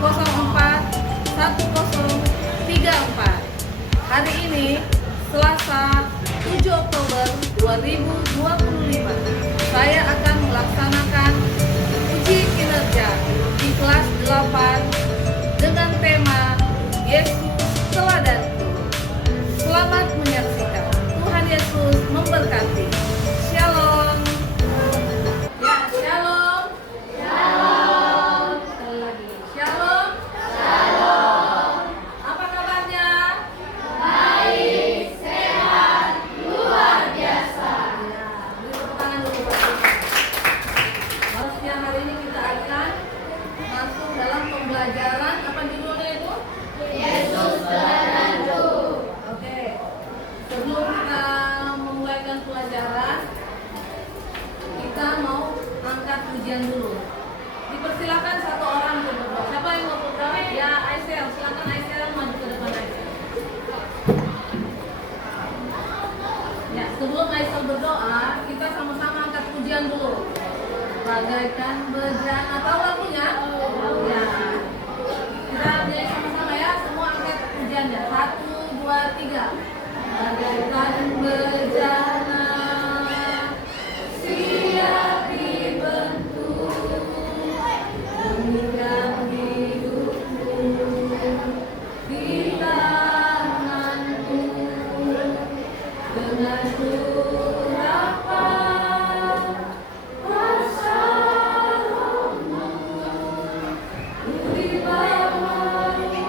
04 1034. Hari ini Selasa 7 Oktober 2025, saya akan melaksanakan uji kinerja di kelas 8 dengan tema Yesus Teladanku. Selamat menyaksikan. Tuhan Yesus memberkati. Shalom. Ya, shalom. Shalom. Sekali lagi. Shalom. Shalom. Apa kabarnya? Baik, sehat, luar biasa. Ya, beri tepuk tangan dulu buat kita. Siang hari ini kita akan masuk dalam pembelajaran apa judulnya itu? Yesus Teladanku. Oke. Sebelum kita memulaikan pelajaran, kita mau angkat pujian dulu. Dipersilakan satu orang untuk berdoa. Siapa yang mau berdoa? Ya, Aisyah. Silakan Aisyah maju ke depan Aisyah. Ya, sebelum Aisyah berdoa, kita sama-sama angkat pujian dulu. Bagaikan bejana, tahu lagunya? Ya. Kita nyanyi sama-sama ya. Semua angkat pujiannya. 1, 2, 3. Bagaikan bejana siap dibentuk meninggal hidupku di tanganku dengan urapan kuasa Roh-Mu ku dibaharui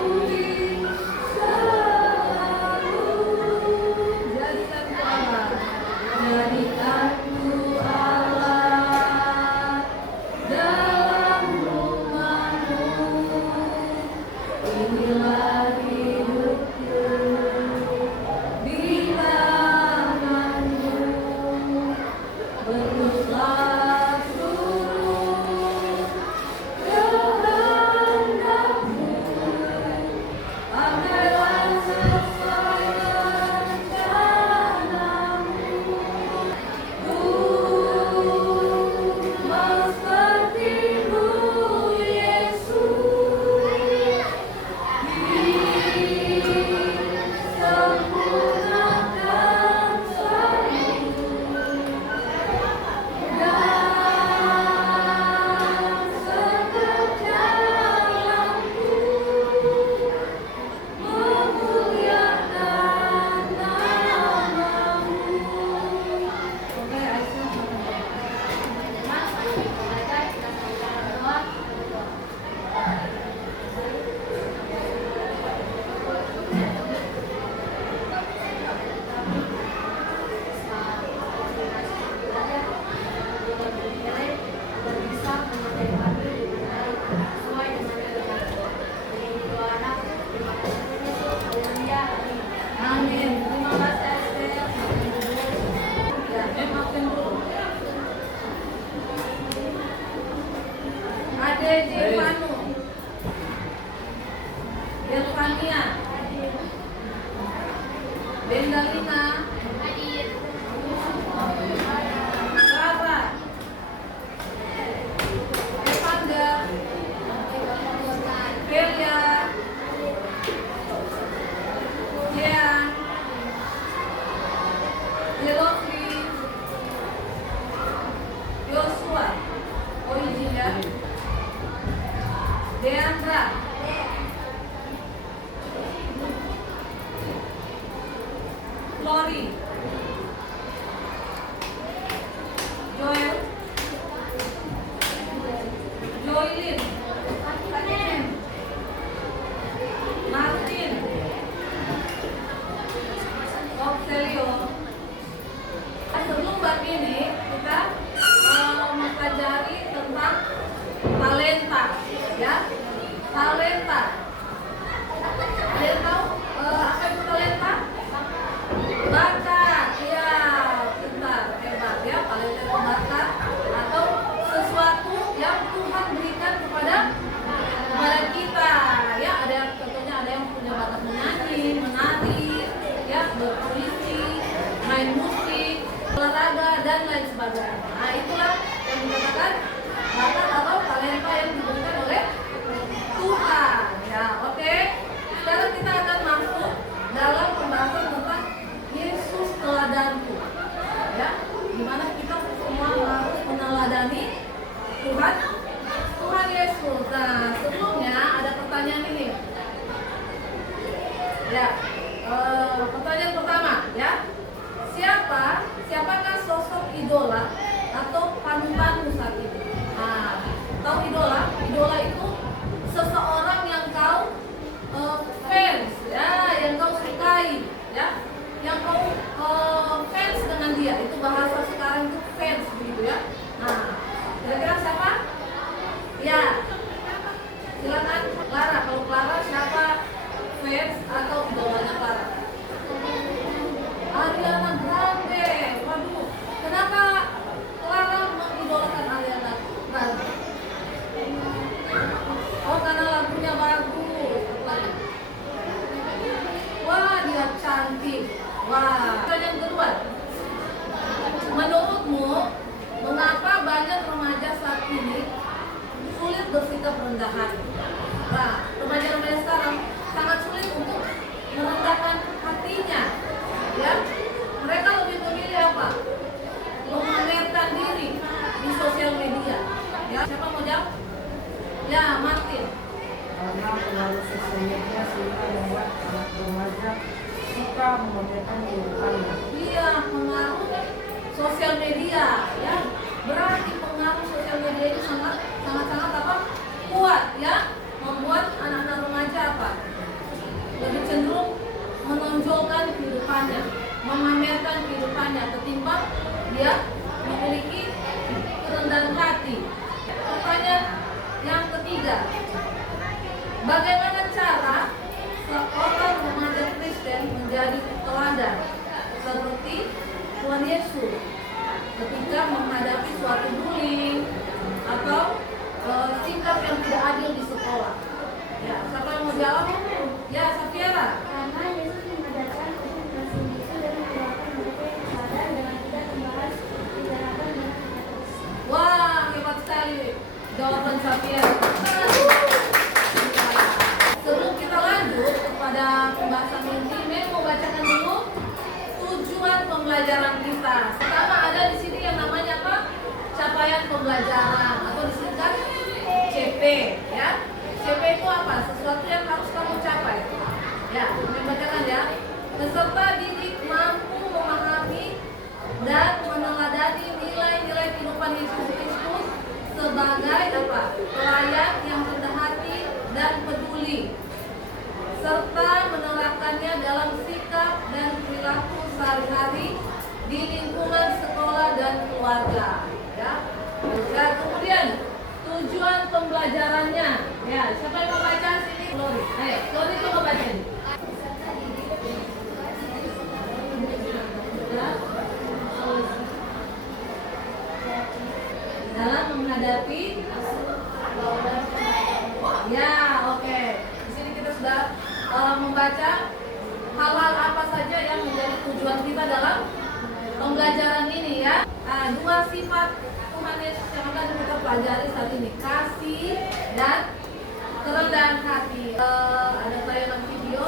selalu. Jadikanku Allah dalam rumah-Mu. Inilah hidupku di tangan-Mu. Bentuklah seluruh kehendak-Mu. Pakailah sesuai rencana-Mu. Ku mau seperti-Mu, Yesus. Disempurnakan selalu. Dan sekejap dalamku memuliakan nama-Mu. Oke, Aisyah. Amin. Terima kasih Aisyah. Ya, maafkan dulu. Ade Jevanu, Delvania, Bendalina, Clara, Evanda, Kelia, Jean, Yelofi, Joshua, oh izin ya, Deandra, Lori, Joel, Joylin, Martin, Oxelio. Sebelum bab ini kita mempelajari tentang talenta, ya, talenta. Ada yang tahu apa itu talenta? Bakat, Ya, pertanyaan pertama ya. Siapakah sosok idola atau panutanmu saat ini? Nah, tahu idola? Idola itu seseorang yang kau fans, ya, yang kau sukai, ya, yang kau fans dengan dia. Itu bahasa sekarang itu fans, begitu ya. Nah, kira-kira siapa? Ya, silakan Clara. Kalau Clara siapa fans atau idolanya Clara? Ariana Grande. Waduh, kenapa Clara mengidolakan Ariana Grande? Oh, karena lagunya bagus. Wah, dia cantik. Wah. Pertanyaan kedua. Menurutmu, mengapa banyak remaja saat ini sulit bersikap rendah hati? Nah, remaja-remaja sekarang sangat sulit untuk merendahkan hatinya. Ya, mereka lebih memilih apa? Memamerkan diri di sosial media. Ya, siapa mau jawab? Ya, Martin. Karena pengaruh sosial media sehingga membuat anak remaja suka memamerkan kehidupannya. Iya, pengaruh sosial media, ya. Berarti pengaruh sosial media itu sangat apa? Kuat, ya. Membuat anak-anak remaja apa? Lebih cenderung menonjolkan kehidupannya, memamerkan kehidupannya ketimbang dia memiliki kerendahan hati. Pertanyaan yang ketiga, bagaimana cara seorang remaja Kristen menjadi teladan seperti Tuhan Yesus ketika menghadapi suatu bullying atau sikap yang tidak adil di sekolah? Ya, siapa yang mau jawab? Ya, Safiera. Karena Yesus mengajarkan untuk bersembunyi dan mengeluarkan mereka yang sadar dengan tidak membahas tindakan dengan negatif. Wah, hebat sekali jawaban Safiera. Sebelum kita lanjut kepada pembahasan inti, Mei mau bacakan dulu tujuan pembelajaran kita. Pertama ada di sini yang namanya apa? Capaian pembelajaran atau disingkat CP, ya. CP itu apa? Sesuatu yang harus kamu capai. Ya, Mei bacakan ya. Peserta didik mampu memahami dan meneladani nilai-nilai kehidupan Yesus Kristus sebagai apa? Pelayan yang rendah hati dan peduli, serta menerapkannya dalam sikap dan perilaku sehari-hari di lingkungan sekolah dan keluarga. Ya. Dan kemudian tujuan pembelajarannya. Ya, siapa yang mau baca sini? Glory. Ayo, Glory coba baca ini. Dalam menghadapi ya, oke. Di sini kita sudah membaca hal-hal apa saja yang menjadi tujuan kita dalam pembelajaran ini ya. Dua sifat Tuhan Yesus yang akan kita pelajari saat ini, kasih dan kerendahan hati. Ada tayangan video.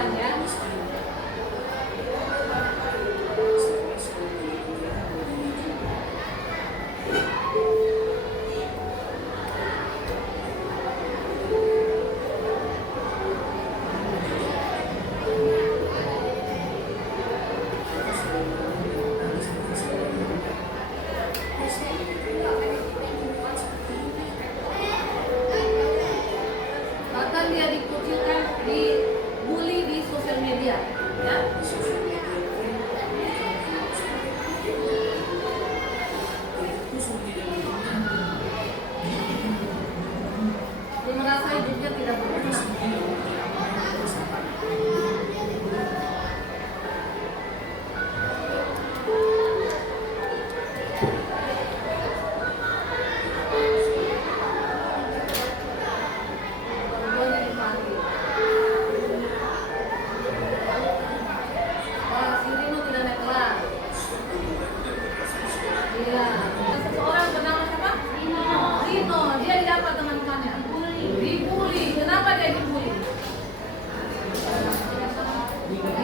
perhatikan ya. Bahkan dia dikucilkan, dibully di sosial media, ya. Dia merasa hidupnya tidak berguna. Gangguannya dipanggil. Wah, si Rino tidak naik kelas. Iya. Seseorang bernama siapa? Rino. Dia didapat teman-temannya. Dibully. Kenapa dia dibully?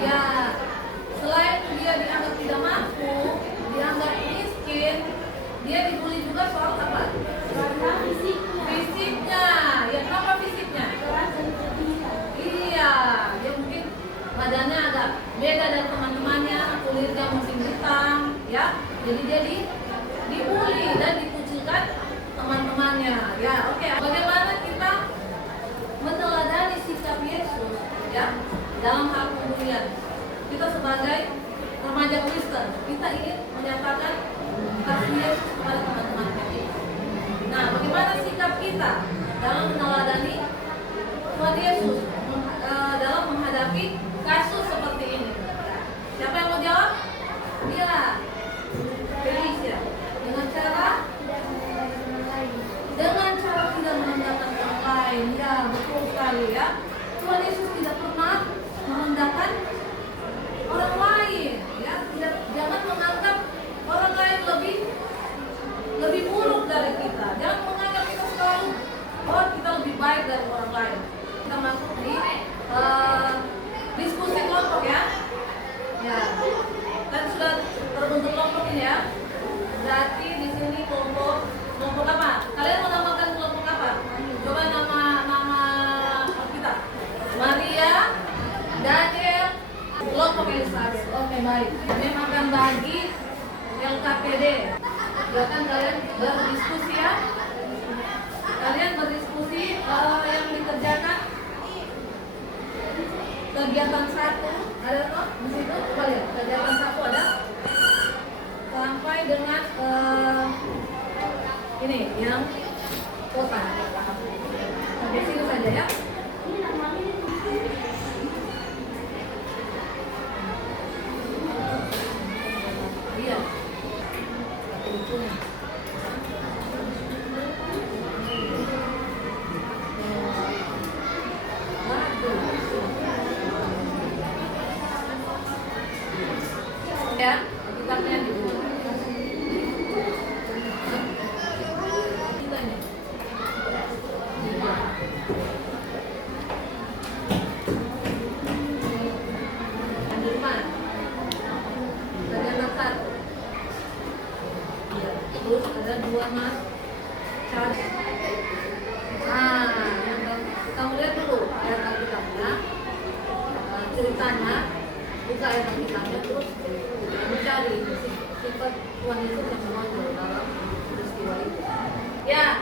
Ya, selain dia dianggap tidak mampu, dianggap miskin, dia dibully juga soal apa? Karena Fisiknya. Ya, kenapa fisiknya? keras dan berlebihan. Iya, dia mungkin badannya agak beda dari teman-temannya, kulitnya mungkin hitam, ya. Jadi dia dibully dan dikucilkan teman-temannya. Ya, oke. Bagaimana kita meneladani sikap Yesus, ya, dalam hal pembulian? Kita sebagai remaja Kristen, kita ingin menyatakan kasih Yesus kepada teman-teman kita. Nah, bagaimana sikap kita dalam meneladani Tuhan Yesus dalam menghadapi kasus seperti ini? Siapa yang mau jawab? Mila, Felicia. Dengan cara tidak merendahkan orang lain. Ya, betul sekali ya. Tuhan Yesus tidak pernah merendahkan orang lain. Ya, jangan menganggap orang lain lebih buruk dari kita. Jangan menganggap kita selalu kita lebih baik dari orang lain. Kita masuk di diskusi kelompok ya. Ya, kan sudah terbentuk kelompok ini ya. Berarti di sini kelompok apa? Kalian mau namakan kelompok apa? Coba nama kita. Maria, Daniel, kelompok Elizabeth. Oke, baik. Kami akan bagi LKPD. Silakan kalian berdiskusi ya. Kalian berdiskusi yang dikerjakan kegiatan 1 ada kok di situ. Coba lihat kegiatan 1 ada sampai dengan ini yang kota. Sampai sini saja ya. Ini namanya Iya. Lucunya. Ya, kita lihat dulu. Kita ini. Ada 5. Kegiatan 1. Iya. Terus ada 2 mas. Charles. Kamu lihat dulu ayat Alkitabnya. Ceritanya buka ayat Alkitabnya terus mencari sifat Tuhan Yesus yang menonjol dalam peristiwa itu. Ya,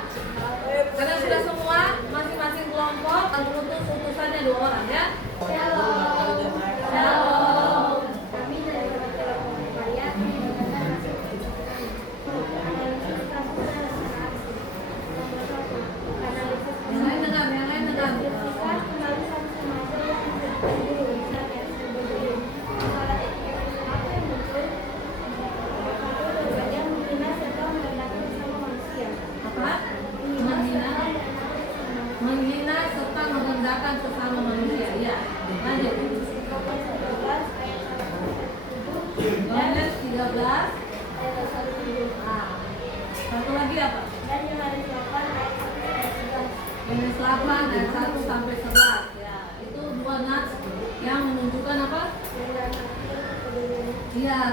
karena sudah semua masing-masing kelompok mengutus utusannya 2 orang ya. Shalom. Shalom. Kami dari kelompok Maria mengadakan analisis kampusan nomor 1. Analisis Yang lain dengar, yang lain dengar. bersifat kembali satu remaja yang dulu misalnya sebagai masalah apa yang muncul satu remaja menghina serta merendahkan sesama manusia. Apa? Menghina serta merendahkan sesama manusia.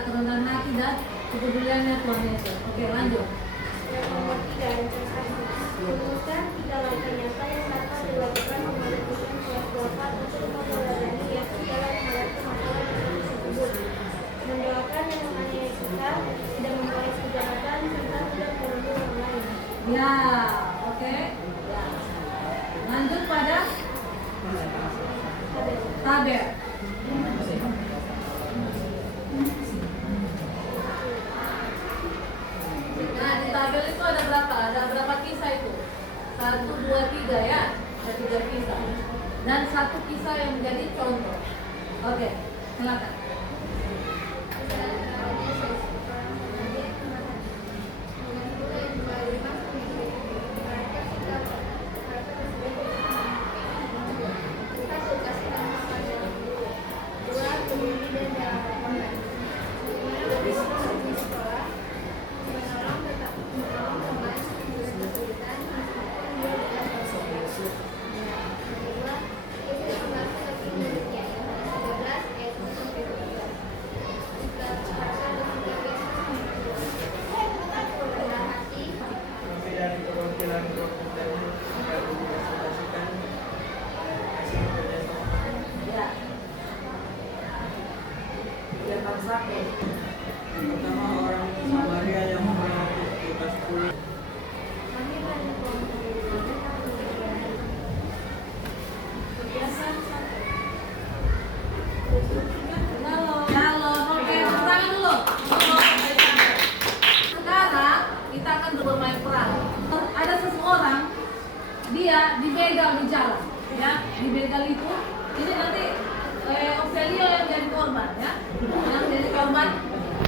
kerendahan hati dan kepeduliannya Tuhan Yesus. Oke, lanjut. Yang nomor 3, investasi. Rumuskan 3 langkah nyata yang dapat dilakukan memanfaatkan kelas 8 untuk memeladani Yesus dalam menghadapi masalah tersebut. Mendoakan yang menganiaya kita, tidak membalas kejahatan, serta tidak menuduh orang lain. Ya, oke. Ya. Lanjut pada tabel. Nah, di tabel itu ada berapa? Ada berapa kisah itu? 1, 2, 3 ya. Ada 3 kisah. Dan 1 kisah yang menjadi contoh. Oke, silakan. Kami dari perwakilan Kabupaten akan menginformasikan hasil kerjasama. Ya. Kegiatan satu. Yang pertama orang Samaria yang melewati Lukas 10. Halo, oke, tangan dulu. Sekarang kita akan bermain peran. Ada seseorang dia dibegal di jalan, ya, dibegal itu. Ini nanti Oxelio yang jadi korban, ya, yang jadi korban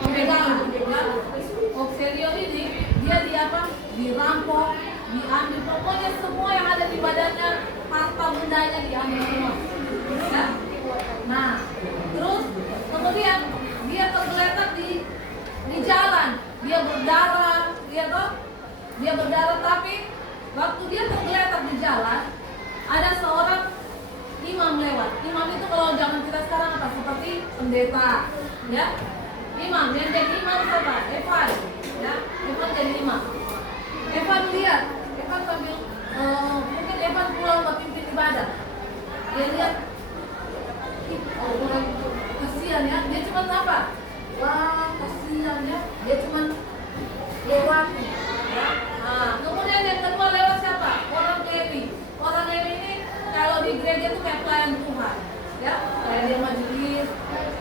pembegalan. Ya. Oxelio ini dia di apa? Dirampok, diambil, pokoknya semua yang ada di badannya, harta bendanya diambil semua. Ya. Nah, terus kemudian dia tergeletak di jalan, dia berdarah, dia berdarah, tapi waktu dia tergeletak di jalan, ada seorang imam lewat. Imam itu kalau zaman kita sekarang apa? Seperti pendeta, ya. Imam yang jadi imam siapa? Evan, ya. Evan jadi imam. Evan lihat, Evan sambil mungkin Evan pulang pimpin ibadah. Dia lihat, oh, orang kasihan ya, dia cuma apa? Wah, kasihan ya, dia cuma lewat. Ya. Nah, kemudian yang kedua lewat siapa? Orang Lewi. Orang Lewi ini kalau di gereja itu kayak pelayan Tuhan, ya, kayak dia majelis,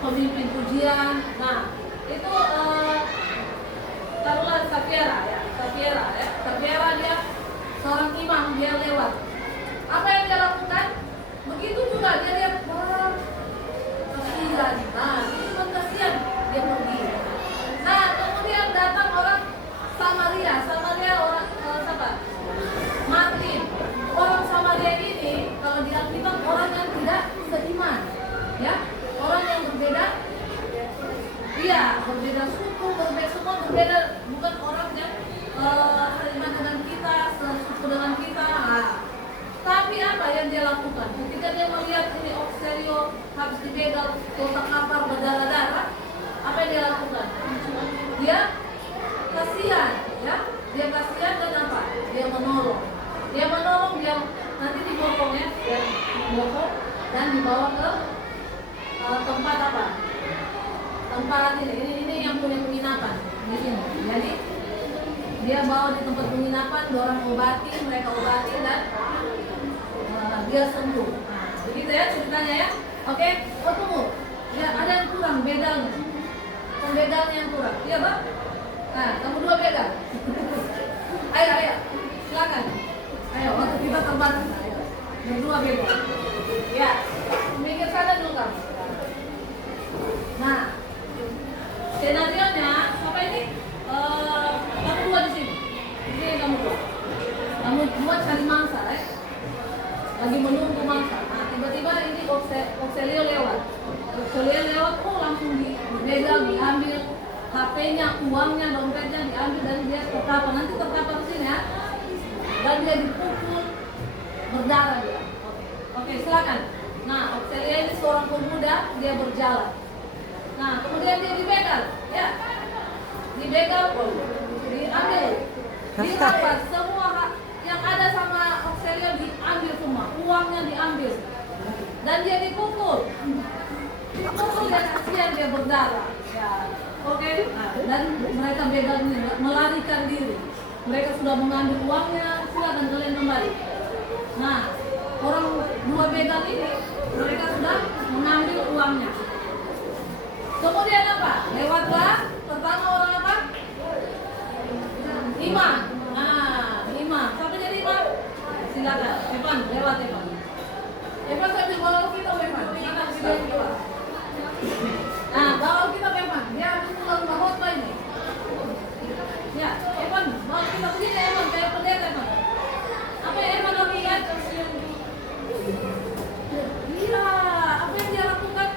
pemimpin pujian. Nah, itu taruhlah Safiera ya, Safiera dia seorang imam, dia lewat. Apa yang dia lakukan? Begitu juga dia lihat, wah, kasihan. Nah, itu pun kasihan, dia pergi. Nah, kemudian datang orang Samaria orang siapa? Martin. Orang Samaria ini kalau di Alkitab orang yang tidak seiman, ya, orang yang berbeda, iya, berbeda suku, semua berbeda, bukan orang yang seiman dengan kita, sesuku dengan kita. Nah, tapi apa yang dia lakukan? Ketika dia melihat ini Oxelio habis dibegal, kotak kapar berdarah-darah, apa yang dia lakukan? Dia kasihan, ya, dia kasihan dan apa? Dia menolong, dia nanti dibopong ya, dibopong dan dibawa ke tempat apa? Tempat ini yang punya penginapan di sini. Jadi dia bawa di tempat penginapan, orang mereka obati dan dia sembuh. Nah, begitu ya ceritanya ya. Oke, oh tunggu. Ya, ada yang kurang begalnya. Pembegalnya yang kurang. Iya, Bang? Nah, kamu dua begal. Ayo, silakan. Ayo, waktu kita terbatas. Ayo, berdua begal. Ya, mikir sana dulu kamu. Nah, skenario-nya apa ini? Kamu dua di sini. Di sini kamu dua. Kamu dua cari mangsa, ya. Lagi menunggu mangsa. Nah, tiba-tiba ini Oxelio lewat. Oh langsung dibegal, diambil HP-nya, uangnya, dompetnya diambil dan dia terkapar. Nanti terkapar di sini ya. Dan dia dipukul, berdarah dia. Oke, silakan. Nah, Oxelio ini seorang pemuda, dia berjalan. Nah, kemudian dia dibegal, ya. Dibegal, diambil, dirampas, semua yang ada sama Oxelia diambil semua, uangnya diambil. Dan dia dipukul. Dipukul ya, kasihan dia berdarah. Ya. Oke, dan mereka begal ini melarikan diri. Mereka sudah mengambil uangnya, silakan kalian kembali. Nah, orang dua begal ini mereka sudah mengambil uangnya. Kemudian apa? Lewatlah pertama orang apa? Imam. Nah, imam. Siapa jadi imam? Silakan. Evan, lewat Evan. Evan sambil bawa kita Evan. Silakan kita keluar. Nah, bawa kita Evan. Dia habis pulang rumah khotbah ini. Ya, Evan, bawa kita begini Evan, kayak pendeta Evan. Apa yang Evan lakukan? Iya, apa yang dia lakukan?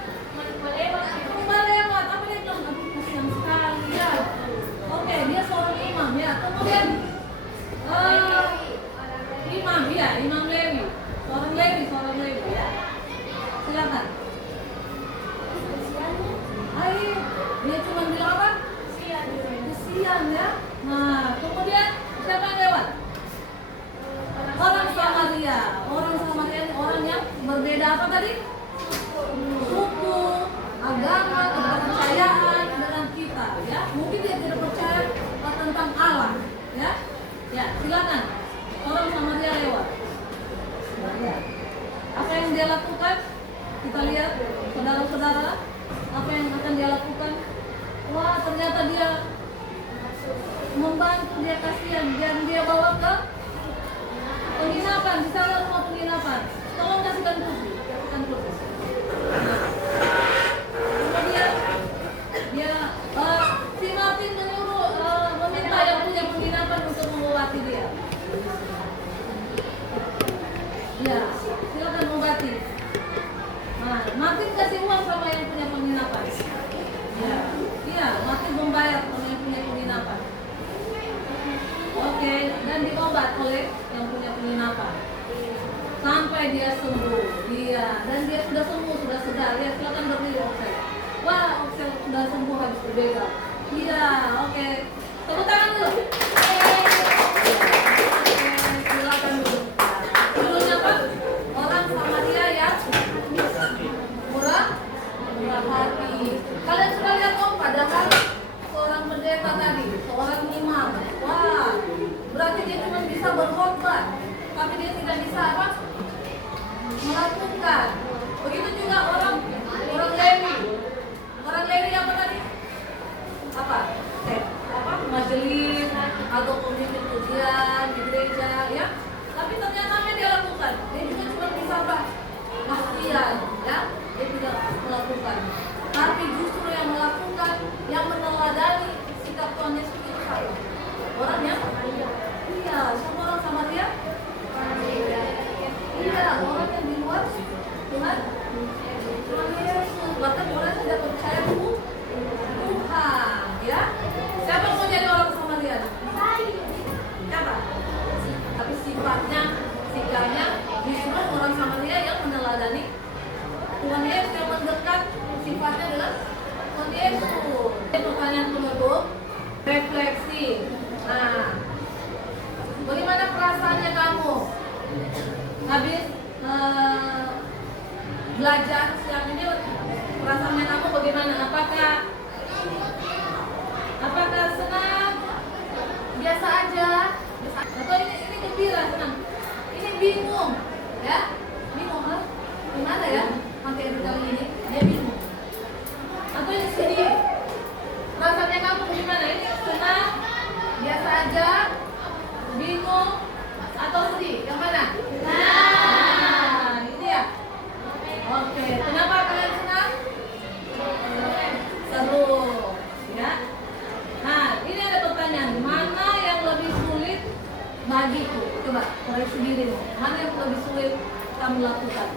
Melewat, apa dia bilang? Aduh, kasihan sekali ya. Oke, dia seorang imam ya. Kemudian imam, ya, Imam Lewi. Seorang Lewi ya. Silakan. Ayo, dia cuma bilang apa? Kesian ya. Nah, kemudian siapa yang lewat? Orang Samaria ini orang yang berbeda apa tadi? Suku, agama, kepercayaan dengan kita, ya. Mungkin dia tidak percaya tentang Allah, ya. Ya, silakan. Orang Samaria lewat. Apa yang dia lakukan? Kita lihat, saudara-saudara, apa yang akan dia lakukan? Wah, ternyata dia membantu, dia kasihan, dan dia bawa ke penginapan, di sana rumah penginapan. Tolong kasihkan kursi. Kemudian dia si Martin meminta yang punya penginapan untuk mengobati dia. Ya, silakan mengobati. Nah, Martin kasih uang sama yang punya penginapan. Ya, iya, Martin membayar sama yang punya penginapan. Oke, dan diobat oleh yang punya penginapan sampai dia sembuh. Dan dia sudah sembuh, sudah sedar. Ya, silakan berdiri Oksel. Wah, Oksel sudah sembuh habis berbegal. Iya, oke. Tepuk tangan dulu. Silakan dulu. Judulnya apa? Orang Samaria yang murah hati. Kalian sudah lihat kok, padahal seorang pendeta tadi, seorang imam. Wah, berarti dia cuma bisa berkhotbah, tapi dia tidak bisa apa? Melakukan. Begitu juga orang Lewi. Orang Lewi apa tadi? Apa? Majelis atau pemimpin pujian di gereja, ya. Tapi ternyata apa yang dia lakukan? Dia juga cuma bisa apa? Kasihan, ya. Dia tidak melakukan. Tapi justru yang melakukan, yang meneladani sikap Tuhan Yesus itu siapa? Orang yang iya, siapa orang Samaria? Iya, orang yang di luar Tuhan Yesus. Bahkan orang yang tidak percaya Tuhan, ya. Siapa mau jadi orang Samaria? Siapa? Tapi sikapnya justru orang Samaria yang meneladani Tuhan Yesus, yang mendekat sifatnya dengan Tuhan Yesus. Pertanyaan penutup, refleksi. Nah, bagaimana perasaannya kamu habis belajar siang ini? Perasaannya kamu bagaimana? Apakah senang? Biasa aja? Atau ini gembira, senang? Ini bingung, ya? Bingung, ha? Gimana ya? Pakai kali ini dia bingung. Atau ini sedih? Perasaannya kamu bagaimana? Ini senang? Biasa aja? Bingung? Atau sedih? Yang mana? Nah, ini ya. Oke, kenapa kalian senang? Seru, ya. Nah, ini ada pertanyaan, mana yang lebih sulit bagiku? Coba koreksi dirimu. Mana yang lebih sulit kamu lakukan?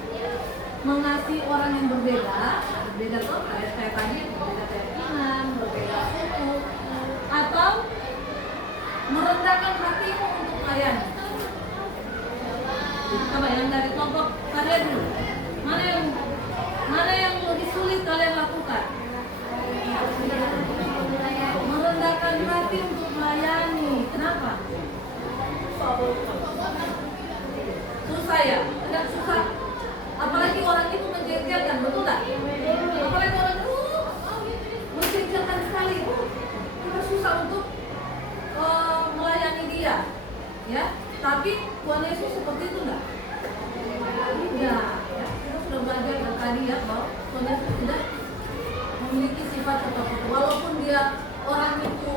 Mengasihi orang yang berbeda tuh kayak tadi, berbeda keyakinan, berbeda suku, atau merendahkan hatimu untuk melayani? Coba yang dari kelompok kalian dulu. Mana yang lebih sulit kalian lakukan? merendahkan hati untuk melayani. Kenapa? Susah ya? Tidak susah. Apalagi orang itu menjengkelkan, betul tak? Apalagi orang itu menjengkelkan sekali. Kita susah untuk melayani dia, ya. Tapi Tuhan Yesus seperti itu enggak? Tidak. Ya. Kita sudah belajar tadi ya bahwa Tuhan Yesus tidak memiliki sifat seperti itu. Walaupun dia orang itu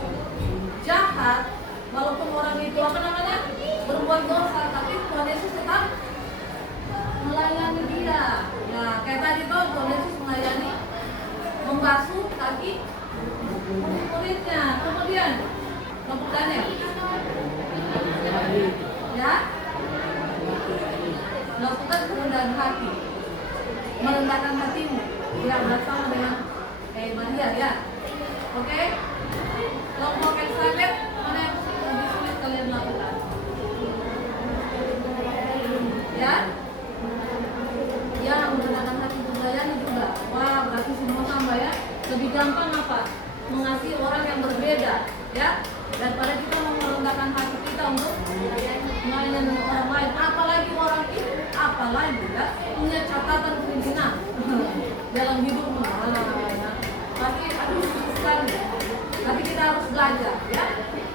jahat, walaupun orang itu berbuat dosa, tapi Tuhan Yesus tetap melayani dia. Nah, kayak tadi tuh Tuhan Yesus melayani, membasuh kaki murid-muridnya. Kemudian kelompok Daniel, ya, melakukan kerendahan hati, merendahkan hatimu, ya, bersama dengan Maria, ya. Oke. Kelompok Elizabeth, mana yang lebih sulit kalian lakukan? Ya, ya, merendahkan hati untuk melayani juga. Wah, berarti semua tambah ya. Lebih gampang apa? Mengasihi orang yang berbeda, ya, daripada kita mau merendahkan hati kita untuk melayani orang lain. Apalagi orang itu, apalagi ya, punya catatan kriminal dalam hidupmu. Pasti aduh susah sekali. Tapi kita harus belajar, ya,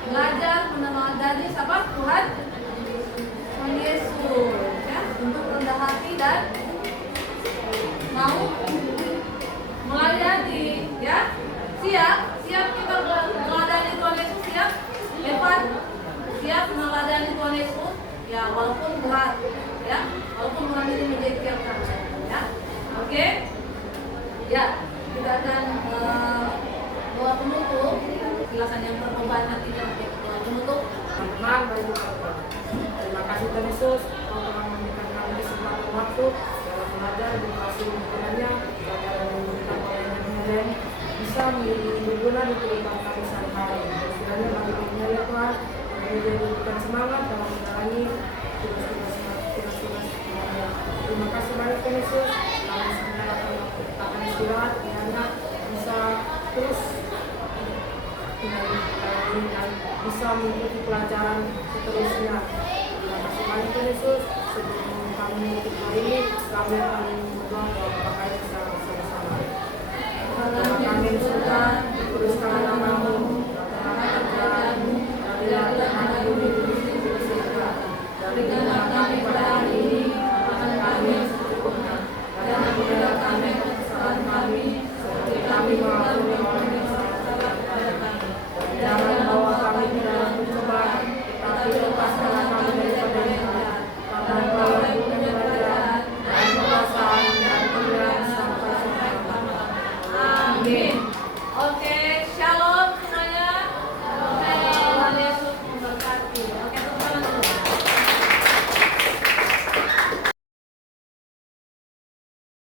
belajar meneladani siapa? Tuhan Yesus, ya, untuk rendah hati dan mau melayani, ya. Siap kita meladani Tuhan Yesus, siap. Lepas siap meladani Tuhan Yesus, ya, walaupun berat, ya, walaupun orang ini menjengkelkan, ya. Oke, ya, kita akan doa penutup. Silakan yang berkorban hatinya untuk doa penutup. Tuhan, terima kasih Tuhan Yesus, Kau telah memberikan kami kesempatan waktu dalam belajar di kasih hubungannya, dalam memberikan pelayanan yang bisa berguna di kehidupan kami sehari-hari. Kiranya bagi dunia ya Tuhan, kami diberikan semangat dalam menjalani tugas-tugas semuanya. Terima kasih banyak Tuhan Yesus, kami sebentar akan istirahat, kiranya bisa terus dan bisa mengikuti pelajaran seterusnya. Terima kasih banyak Tuhan Yesus. Sebelum kami menutup hari ini, kami akan berdoa berbagai secara bersama-sama. Kami surga, dikuduskan namamu, datanglah kerajaan-Mu, jadilah kehendakmu di bumi seperti di surga. Berikanlah